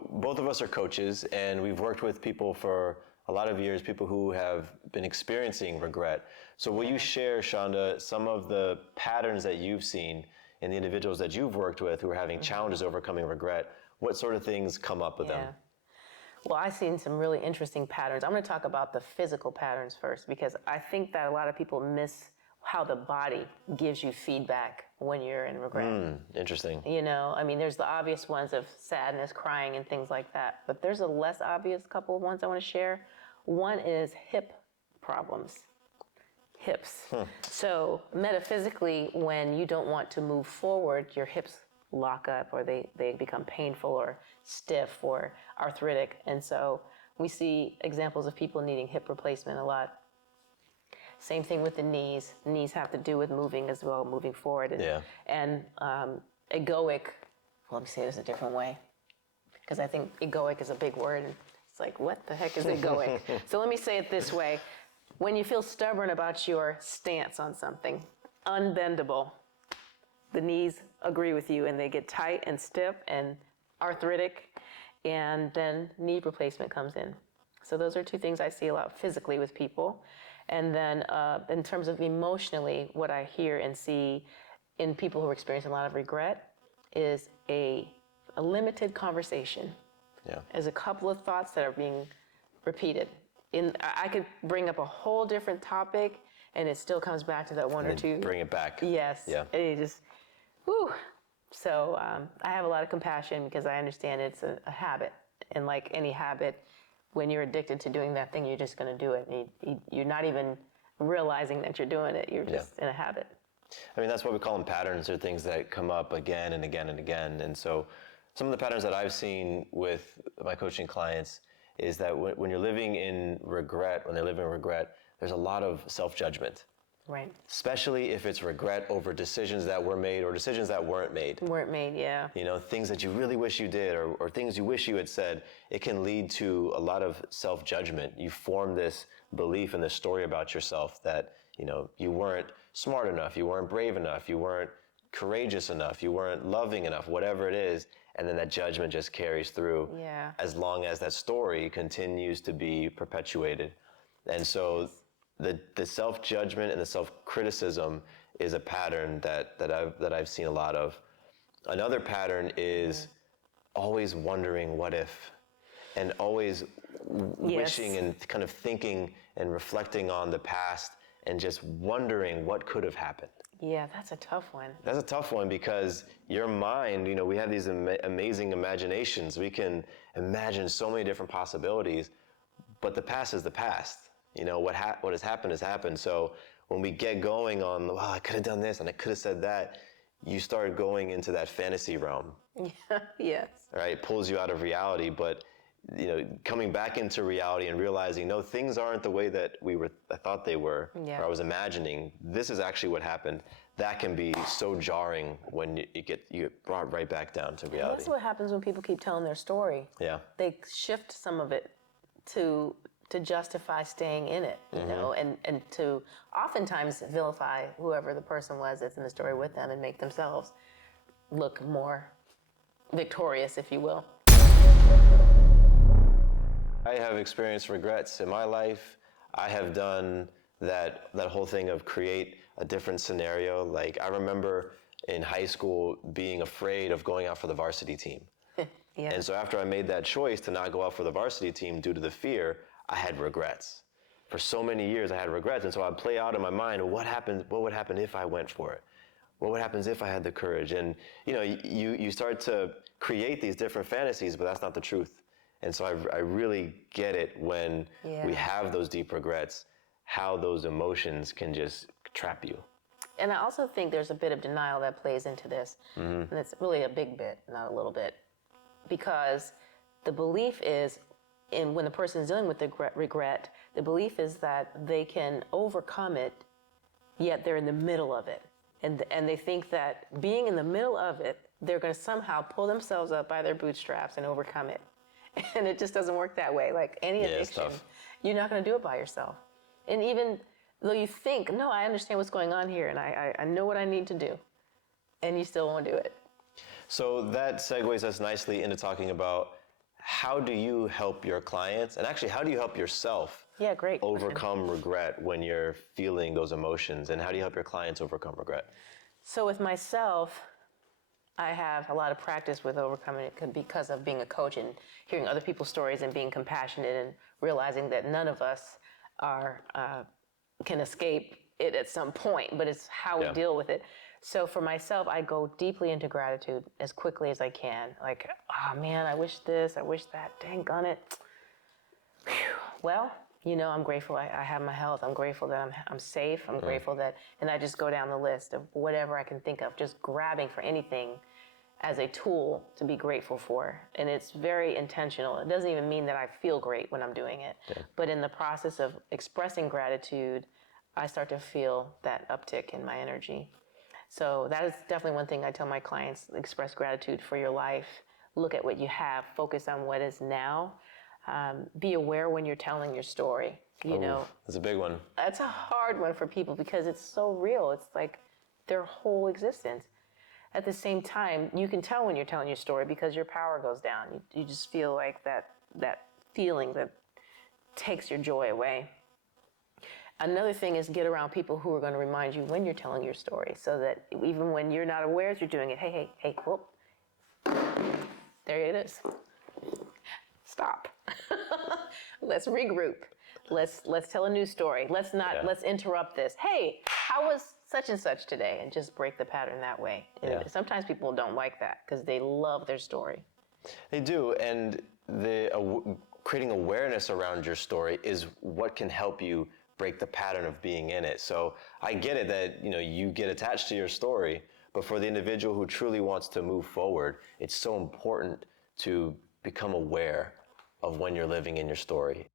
So both of us are coaches, and we've worked with people for a lot of years, people who have been experiencing regret. So will you share, Chanda, some of the patterns that you've seen in the individuals that you've worked with who are having challenges overcoming regret? What sort of things come up with them? Well, I've seen some really interesting patterns. I'm going to talk about the physical patterns first, because I think that a lot of people miss how the body gives you feedback when you're in regret. Interesting. You know, I mean, there's the obvious ones of sadness, crying, and things like that. But there's a less obvious couple of ones I want to share. One is hip problems. Hips. So metaphysically, when you don't want to move forward, your hips lock up, or they become painful or stiff or arthritic. And so we see examples of people needing hip replacement a lot. Same thing with the knees. Knees have to do with moving as well, moving forward. And egoic, well, let me say this a different way, because I think egoic is a big word. It's like, what the heck is egoic? So let me say it this way. When you feel stubborn about your stance on something, unbendable, the knees agree with you and they get tight and stiff and arthritic, and then knee replacement comes in. So those are two things I see a lot physically with people. And then in terms of emotionally, what I hear and see in people who are experiencing a lot of regret is a limited conversation. There's a couple of thoughts that are being repeated. I could bring up a whole different topic and it still comes back to that one or two. Bring it back. Yes. Yeah. And it just, whew. So I have a lot of compassion because I understand it's a habit. And like any habit, when you're addicted to doing that thing, you're just going to do it. You're not even realizing that you're doing it. You're just in a habit. I mean, that's what we call them patterns. They're things that come up again and again and again. And so some of the patterns that I've seen with my coaching clients is that when you're living in regret, when they live in regret, there's a lot of self-judgment. Right. Especially if it's regret over decisions that were made or decisions that weren't made. Weren't made, yeah. You know, things that you really wish you did or things you wish you had said. It can lead to a lot of self-judgment. You form this belief and this story about yourself that, you know, you weren't smart enough, you weren't brave enough, you weren't courageous enough, you weren't loving enough, whatever it is. And then that judgment just carries through as long as that story continues to be perpetuated. And so the self-judgment and the self-criticism is a pattern that I've seen a lot of. Another pattern is always wondering what if, and always wishing and kind of thinking and reflecting on the past and just wondering what could have happened. Yeah, that's a tough one. That's a tough one because your mind, you know, we have these amazing imaginations. We can imagine so many different possibilities, but the past is the past. You know, what has happened. So when we get going on, well, I could have done this and I could have said that, you start going into that fantasy realm. Yes. Right? It pulls you out of reality, but you know, coming back into reality and realizing, no, things aren't the way that I thought they were, or I was imagining. This is actually what happened. That can be so jarring when you get brought right back down to reality. And that's what happens when people keep telling their story. Yeah. They shift some of it to justify staying in it, you know, and to oftentimes vilify whoever the person was that's in the story with them and make themselves look more victorious, if you will. I have experienced regrets in my life. I have done that whole thing of create a different scenario. Like I remember in high school being afraid of going out for the varsity team. And so after I made that choice to not go out for the varsity team due to the fear, I had regrets. For so many years I had regrets, and so I'd play out in my mind, what would happen if I went for it? What would happen if I had the courage? And you know, you start to create these different fantasies, but that's not the truth. And so I really get it when we have those deep regrets, how those emotions can just trap you. And I also think there's a bit of denial that plays into this. And it's really a big bit, not a little bit. Because the belief is, when the person is dealing with the regret, the belief is that they can overcome it, yet they're in the middle of it. And they think that being in the middle of it, they're going to somehow pull themselves up by their bootstraps and overcome it. And it just doesn't work that way. Like any addiction, you're not going to do it by yourself. And even though you think, no, I understand what's going on here and I know what I need to do, and you still won't do it. So that segues us nicely into talking about how do you help your clients, and actually how do you help yourself Yeah, great question. overcome regret when you're feeling those emotions, and how do you help your clients overcome regret? So with myself, I have a lot of practice with overcoming it because of being a coach and hearing other people's stories and being compassionate and realizing that none of us are can escape it at some point, but it's how we deal with it. So for myself, I go deeply into gratitude as quickly as I can. Like, oh man, I wish this, I wish that, dang on it. Whew. Well, I'm grateful I have my health. I'm grateful that I'm safe. I'm grateful that, and I just go down the list of whatever I can think of, just grabbing for anything as a tool to be grateful for. And it's very intentional. It doesn't even mean that I feel great when I'm doing it. Yeah. But in the process of expressing gratitude, I start to feel that uptick in my energy. So that is definitely one thing I tell my clients: express gratitude for your life. Look at what you have. Focus on what is now. Be aware when you're telling your story. That's a big one. That's a hard one for people because it's so real. It's like their whole existence. At the same time, you can tell when you're telling your story because your power goes down. You just feel like that feeling that takes your joy away. Another thing is get around people who are going to remind you when you're telling your story, so that even when you're not aware as you're doing it, hey, whoop, there it is. Stop. Let's regroup. Let's tell a new story. Let's interrupt this. Hey, how was such and such today? And just break the pattern that way. And sometimes people don't like that because they love their story. They do, and creating awareness around your story is what can help you break the pattern of being in it. So I get it that you get attached to your story, but for the individual who truly wants to move forward, it's so important to become aware of when you're living in your story.